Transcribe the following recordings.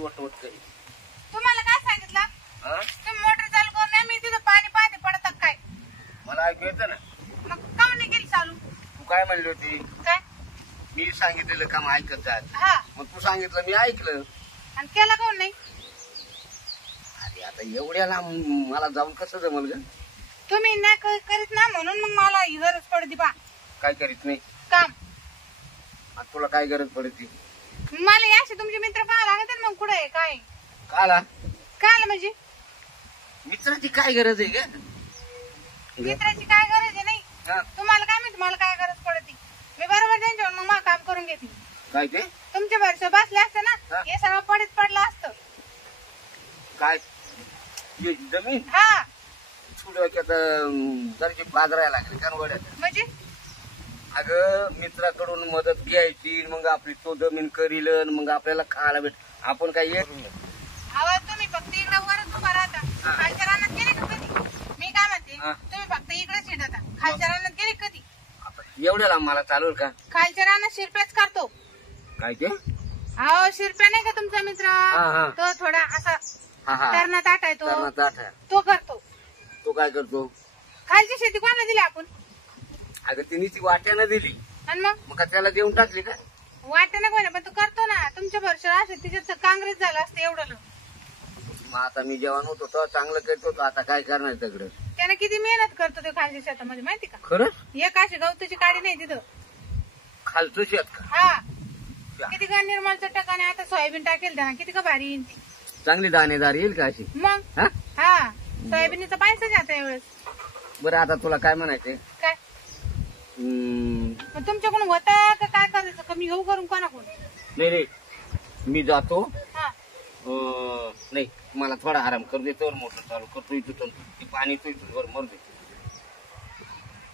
वटवट करी. तुम्हाला काय सांगितलं? तुम्ही मोटर चालू करून नाही, मी तिथं पाणी पाणी पडत काय? मला ऐकू येतं ना. मग काऊन नाही केली चालू? तू काय म्हणली होती? काय मी सांगितलेलं काम ऐकत जा. हा, मग तू सांगितलं मी ऐकलं. आणि केला काऊन नाही? अरे आता एवढ्या लांब मला जाऊन कसं जमल ग? तुम्ही नाही करीत ना म्हणून मग मला ही गरज पडती बा. काय करीत नाही काम आता तुला काय गरज पडते? मला याशी तुमचे मित्र पाहायला लागत मग कुठे आहे काय? काला काय म्हणजे मित्राची काय गरज आहे ग? मित्राची काय गरज आहे? नाही तुम्हाला काय माहिती मला काय गरज पडती? मी बरोबर त्यांच्यावर मग मला काम करून घेतली. काय ते तुमच्या भरसे बसले असते ना हे सगळं पडलं असतं. काय जमीन हा डोक्यात जरची बाजरायला लागली कनवड्यात. म्हणजे अगं मित्राकडून मदत घ्यायची मग आपली तो जमीन करील मग आपल्याला खायला भेट. आपण काय येत आवाज तुम्ही फक्त इकडे वरच उभा राहता. खालच्या रानात गेले का कधी? मी काय म्हणते तुम्ही फक्त इकडेच हिंडता. खालच्या रानात गेले कधी? एवढ्या लांब मला चालू का? खालच्या रानात शिरप्याच करतो. काय ते? अहो शिरप्या नाही का तुमचा मित्र? तो थोडा असा तरणा ताट आहे तो करतो. तो काय करतो? खालची शेती कोणाला दिली आपण? अगं तिने ती वाट्यानं दिली आणि मग त्याला देऊन टाकली का? वाट्यानं कोणा पण तो करतो ना. तुमच्या भरशा असे तिच्यात काँग्रेस झालं असतं एवढं. मग आता मी जेवण होतो तर चांगलं करतो आता काय करणार सगळं. त्याने किती मेहनत करतो तो खालच्या शेतामध्ये माहिती का? खरंच एक अशी गवताची काडी नाही तिथं. खालचं शेत का? हा किती का निर्मलचं टकाने आता सोयाबीन टाकेल त्याला किती का भारी येईल ती. चांगली दाणेदार येईल का अशी? मग हा सोयाबीनचा पैसा आता यावेळेस. बरं आता तुला काय म्हणायचंय? काय तुमच्याकडून होता का काय करायचं? कमी घेऊ करून कोणाकडून? नाही रे मी जातो. हा नाही मला थोडा आराम करू दे तर मोटर चालू करतो इथून पाणी तो इथून मरू दे.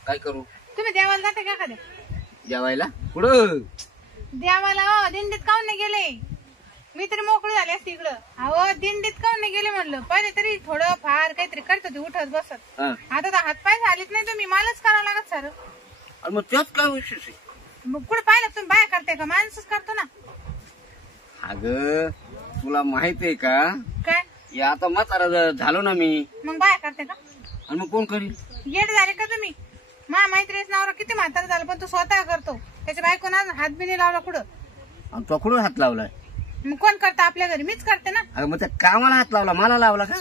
काय करू? तुम्ही देवाला जाते का एखाद्या? जेवायला कुठं? देवाला दिंडीत काऊन नाही गेले? मी तरी मोकळी झाली असते इकडं. अहो दिंडीत काऊन नाही गेले म्हणलं. पहिले तरी थोडं फार काहीतरी करत होते उठत बसत. आता तर हातपाय झालेच नाही तुम्ही. मलाच करावं लागत सारं. मग त्यात काय विशेष आहे? मग कुठं पाहिलं तुम्ही बाया करते का? माणूसच करतो ना. अगं तुला माहित आहे का? काय आता म्हातारा झालो ना मी. मग बाया करते का? आणि मग कोण करील? येड झाले का तुम्ही? मा मैत्रीच नवरा किती म्हातारा झाला पण तो स्वतः करतो. त्याच्या बायकोना हात बी नाही लावला कुठं. आणि तो कुठं हात लावलाय? मग कोण करता आपल्या घरी? मीच करते ना. अगं मग त्या कामाला हात लावला मला लावला का?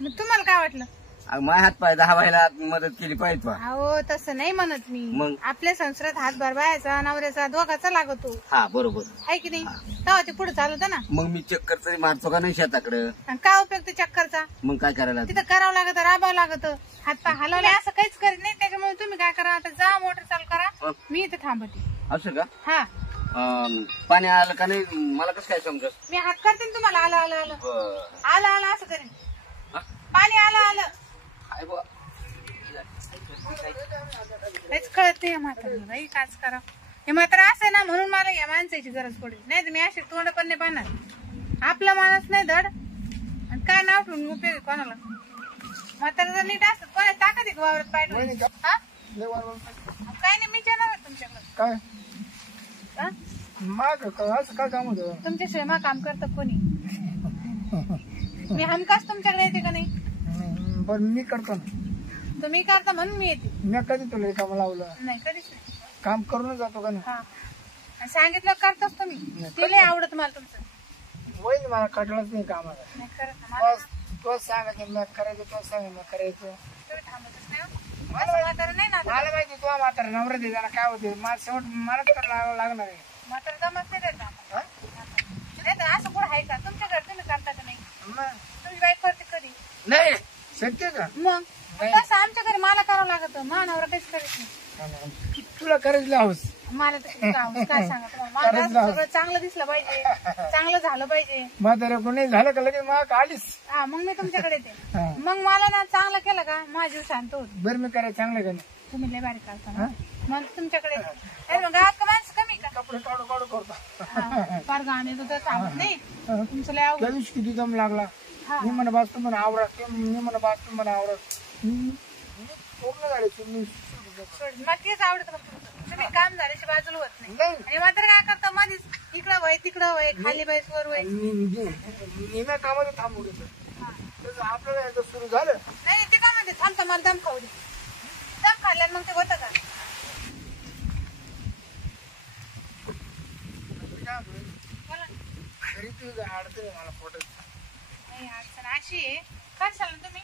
मग तुम्हाला काय वाटलं? माझ्या हात पाय धावायला मदत केली पाहिजे. अहो तसं नाही म्हणत मी. मग आपल्या संसारात हातभार बायाचा नवऱ्याचा दोघाचा लागतो. हा बरोबर आहे की नाही? तेव्हा ते पुढे चालत ना. मग मी चक्कर तरी मारतो का नाही शेताकडे? काय उपयोग ते चक्करचा? मग काय करायला? तिथं करावं लागत राबावं लागत. हातपाय हलवले असं काहीच करीत नाही. त्याच्यामुळे तुम्ही काय करा आता जा मोटर चालू करा. मी इथे थांबते. असं का? हा पाणी आलं का नाही मला कसं काय समजत? मी हात करते ना तुम्हाला. आलं आलं आलं आलं आलं असं करेन. पाणी आलं आलं हेच कळत नाही म्हातारा. बाई काच करा. हे मात्र असं ना म्हणून मला या माणसाची गरज पडेल. नाही तर मी असे तोंड पण नाही पाहणार. आपला माणूस नाही धड आणि काय नाव ठेवून उपयोग कोणाला? म्हातारा जर नीट असत कोणा टाकत एक वावरत पाहिजे. काय नाही मी जाणार तुमच्याकडे. काय असं काय काम होतं? तुमच्याशिवाय मा काम करत कोणी? मी हमखास तुमच्याकडे येते का नाही? पण मी करतो ना. तुम्ही करता म्हणून मी येते. मी कधी तुला काम लावलं नाही कधीच नाही. काम करूनच जातो का नाही? हा सांगितलं करतोच तुम्ही. ते नाही आवडत मला तुमचं. वय मला कटलंच नाही कामाला. नाही करत तोच सांगायचं मी करायचं. तोच सांगा मी करायचं. तुम्ही थांबतच नाही. म्हातारा नाही ना. मला माहिती तुला म्हातारा नवरा दे जरा काय होते. मला शेवट मलाच करायला लागणार आहे. म्हातारा जमत नाही देत असं कुठं आहे का? तुमच्या घर तुम्ही करता का नाही? तुमची बाईक करते कधी? नाही सत्य का? मग तसं आमच्या घरी मला करावं लागत. मानावर काहीच करीत नाही. तुला करायचं हौस. मला तर काय सांगा तुम्हाला. मला सगळं चांगलं दिसलं पाहिजे. चांगलं झालं पाहिजे. म्हातारा कोणी झालं का लगेच मला आलीस. हा मग मी तुमच्याकडे येते. मग मला ना चांगलं केलं का माझा जीव शांत होतो. बरं मी करायचं चांगलं का नाही? तुम्ही लय बारीक करता मग तुमच्याकडे मग गावात माणसं कमी का? कपडे काढू काढू करतो. फार गाणे तर थांबत नाही तुमचं लय आवड. त्या दिवशी किती दम लागला. मी म्हणा बाजू म्हणा आवडत. मी म्हणा बाजू म्हणा आवडत. पूर्ण झाले तुम्ही मला तेच आवडत. तुम्ही काम झाल्याशी बाजूला होत नाही नाही आणि मात्र काय करता मध्येच इकडं वय तिकडं वय खाली वय वर वय निम्या कामाला थांबू देतो तसं आपल्याला एकदा सुरू झालं नाही ते काय म्हणते थांबता मला दम खाऊ दे दम खाल्ल्यानं मग ते होतं का बोला ना. खरी तुझं अडचण मला फोटो नाही अडचण अशी आहे करशाल ना तुम्ही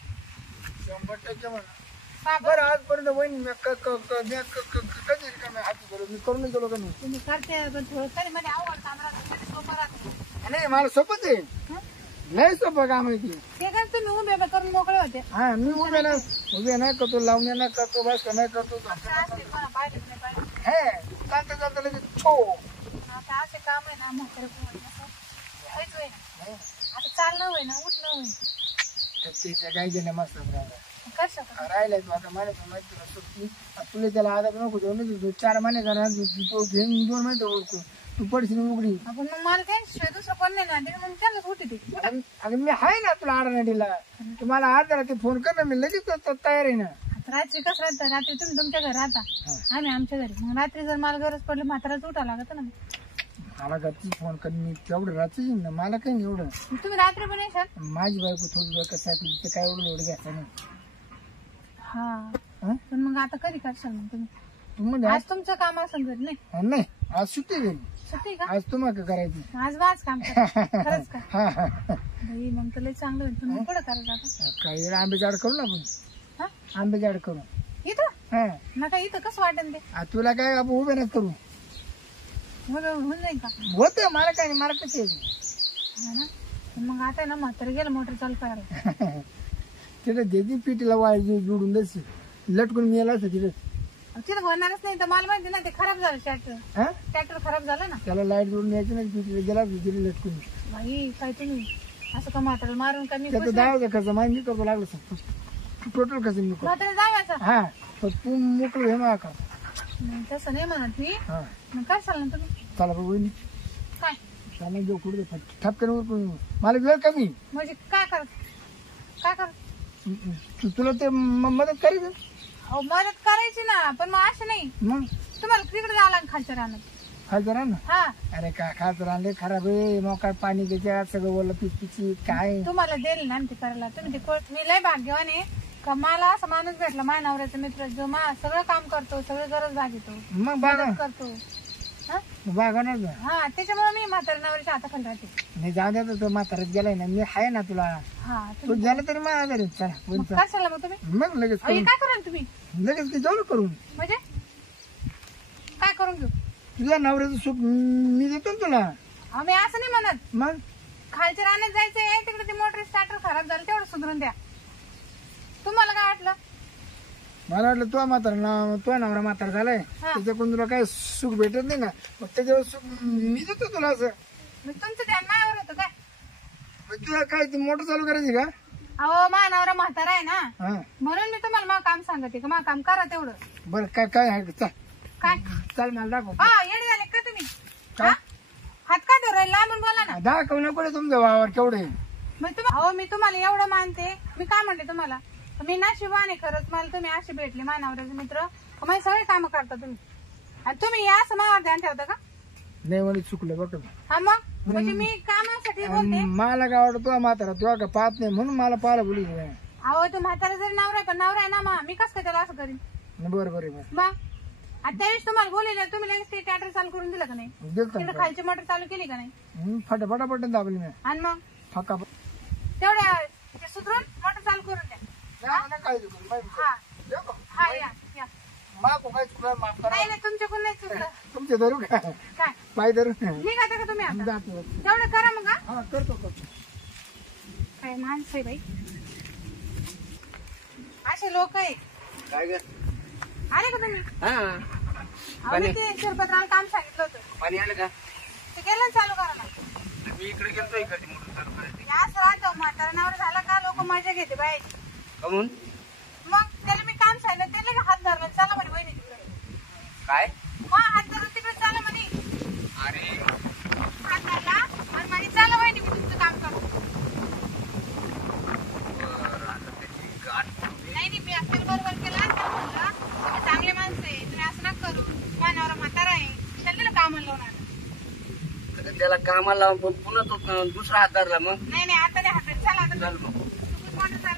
100% म्हणा बाबा बरं आजपर्यंत वहिनी मी कधी रिकाम्या हाती गेलो मी करून गेलो का नाही तुम्ही करते पण थोडं कधी मध्ये आवड काम राहतं कधी सोपं राहतं नाही मला सोपंच आहे हं? नाही सोपं काम आहे ती ते काय तुम्ही उभे उभे करून मोकळे होते हा मी उभे नाही करतो लावण्या नाही करतो बस नाही करतो असं असते कोणा पाहिजेच नाही पाहिजे हे चालता चालता लगेच छो आता असे काम आहे ना म्हातारे काहीच होय ना आता चालणं होय ना उठणं होय त्याच्या काही जण मस्त करशाल का राहिलाय तू आता महिन्यात माहिती सुट्टी तुला त्याला आधार नको देऊ ना 4 महिने करा तो घेऊन 2 महिने ओळखू तू पडशील उघडी आपण मग मला काय शिवाय दुसरं कोण नाही ना ते मग त्यालाच उठे ते अगं मी आहे ना तुला आडनाडीला तुम्हाला आज रात्री फोन कर ना मी लगेच तयार आहे ना आता रात्री कसं राहतं रात्री तुम्ही तुमच्या घरी राहता आम्ही आमच्या घरी मग रात्री जर मला गरज पडली म्हाताराच उठा लागत ना मला घरची फोन कर मी तेवढं रात्री येईन ना मला काही नाही एवढं मग तुम्ही रात्री पण येशाल माझी बायको थोडी कसं आहे तिथे काय एवढं घ्यायचं नाही हा हं? पण मग आता कधी करशाल मग तुम्ही तू म्हणजे आज तुमचं काम असं घरी नाही नाही आज सुट्टी गेली सुट्टी का आज तुम्हाला करायची आज वाच काम करा. खरंच का हा हा बाई मग तर लय चांगलं होईल पण मग पुढं करायचं आता काही आंब्याची आड करू ना आपण हा आंब्याची आड करू इथं हा नका इथं कसं वाटेल ते तुला काय आपण उभे नाही करू मग होऊन जाईल का होते मला काय नाही मला कशी यायची हा ना पण मग आता ना म्हातारे गेलं मोटर चालू करायला तिथे देती पिटीला वाय जोडून दस लटकून मिळाला असं तिथे तिथं होणारच नाही तर मला माहिती ना ते खराब झालं ट्रॅक्टर हा ट्रॅक्टर खराब झालं ना त्याला लाईट जोडून यायची नाही पिटीला गेला तिथे लटकून बाई काय तुम्ही असं का म्हातारा मारून का मी त्याचं दहा खर्च माहिती मी करतो लागलं सर टोटल खर्च मी करतो म्हातारा जावायचा हा पण तू मोकळं हे मला का तसं नाही म्हणत मी हा मग काय चाललं तुम्ही चला बघ वहिनी काय चालेल घेऊ कुठे ठपकन उरकून मला वेळ कमी म्हणजे काय करत तुला ते मदत करायचं अहो मदत करायची ना पण मग असं नाही मग तुम्हाला तिकडे जावं लागेल खालच्या रानात खायचं राह ना हा अरे का खायचं राहिले खराब आहे मग काय पाणी त्याच्यात सगळं ओलं पिची काय तुम्हाला देईल ना ते करायला तुम्ही ते मी लय भाग्यवान आहे का मला असं माणूस भेटला माझ्या नवऱ्याचा मित्र जो सगळं काम करतो सगळं गरज भागतो मग बागा मदत करतो हा? बागा नाही का? हा त्याच्यामुळे मी म्हाताऱ्या नवऱ्याच्या हाताखाली राहते नाही जाऊ द्या तो म्हाताऱ्यात गेलाय ना मी आहे ना तुला हा तू तुम्ही गेला तरी माझ्या घरी चला मग बोलतो. कशाला मग तुम्ही मग लगेच अहो, हे करून काय कराल तुम्ही लगेच की जाऊ करून म्हणजे काय करून घेऊ तुझ्या नवऱ्याचं सुख मी देतो ना तुला अहो मी असं नाही म्हणत मग खालच्या रानात जायचंय तिकडे ते मोटर स्टार्टर खराब झालं तेवढं सुधरून द्या तुम्हाला काय वाटलं मला वाटलं तुझा म्हातारा तुझा नवरा म्हातारा झालाय हा. त्याच्याकडून तुला काय सुख भेटत नाही ना मग त्याच्यावर सुख मी देतो तुला असं मग तुमचं ध्यान माझ्यावर होतं काय मग तुला काय ती मोटर चालू करायची का अहो मा नवरा म्हातारा आहे ना हा म्हणून मी तुम्हाला मा काम सांगते का मा काम करा तेवढं बरं काय काय आहे का? काय चाल मला दाखव हा येणे झाले का तुम्ही काय? हा? हात का धरू राहिले लांबून बोला ना दाखव नको रे तुमचं वावर केवढे मग अहो मी तुम्हाला एवढं मानते मी काय म्हणते तुम्हाला मी नशिबाने खरंच मला तुम्ही असे भेटले मा नवऱ्याचे मित्र माझे सगळे कामं करता तुम्ही आणि तुम्ही या असं माझ्यावर ध्यान ठेवता का नाही म्हणे चुकलं बघ हा मग म्हणजे मी कामासाठी बोलते मला काय वाटत तुला म्हातारा तुला का पाहत नाही म्हणून मला पाहायला बोली अहो तो म्हातारा जरी नवरा आहे पण नवरा आहे ना मा मी कसं काय त्याला असं करीन बरं बरं बरं मग आता त्यावेळेस तुम्हाला बोलले तुम्ही लगेच ते ट्रॅक्टर चालू करून दिलं का नाही देतो तिकडे खालची मोटर चालू केली का नाही फटाफट दाबली मी आणि मग फका तेवढ्या ते सुधरून मोटर चालू करून द्या काय हा हा या माफ काय चुकलं माफ करा नाही नाही तुमच्याकडून नाही चुकलं तुमचे धरू का काय पाय धरू निघाता का तुम्ही आता जातो तेवढं करा मग हा हा करतो काय माणसं आहे बाई असे लोक आहे काय ग आले का तुम्ही हा अहो मी ते शिरपत्राला काम सांगितलं होतं पाणी आलं का ते केलं ना चालू करा ना मी इकडे गेलतो इकडे मोटर चालू करायची असं राहतं म्हाताऱ्यावर झालं का लोक मजा घेते बाई कमून मग त्याला मी काम सांगितलं त्याला का हात धरला चला म्हणे वहिनी तिकडे काय मग हात धरून तिकडे चला म्हणे अरे हात धरला आणि म्हणे चला वहिनी मी तुमचं काम करतो बरं, आता त्याची गाठ नाही नाही मी आपल्याला बरोबर केला त्याला म्हणलं तुम्ही चांगले माणसं आहे तुम्ही असं नका करू मानावर त्याला कामाला लावून पण पुन्हा तो दुसरा हात धरला मग नाही आता त्या हातात चला आता चल मग तू कोणाचा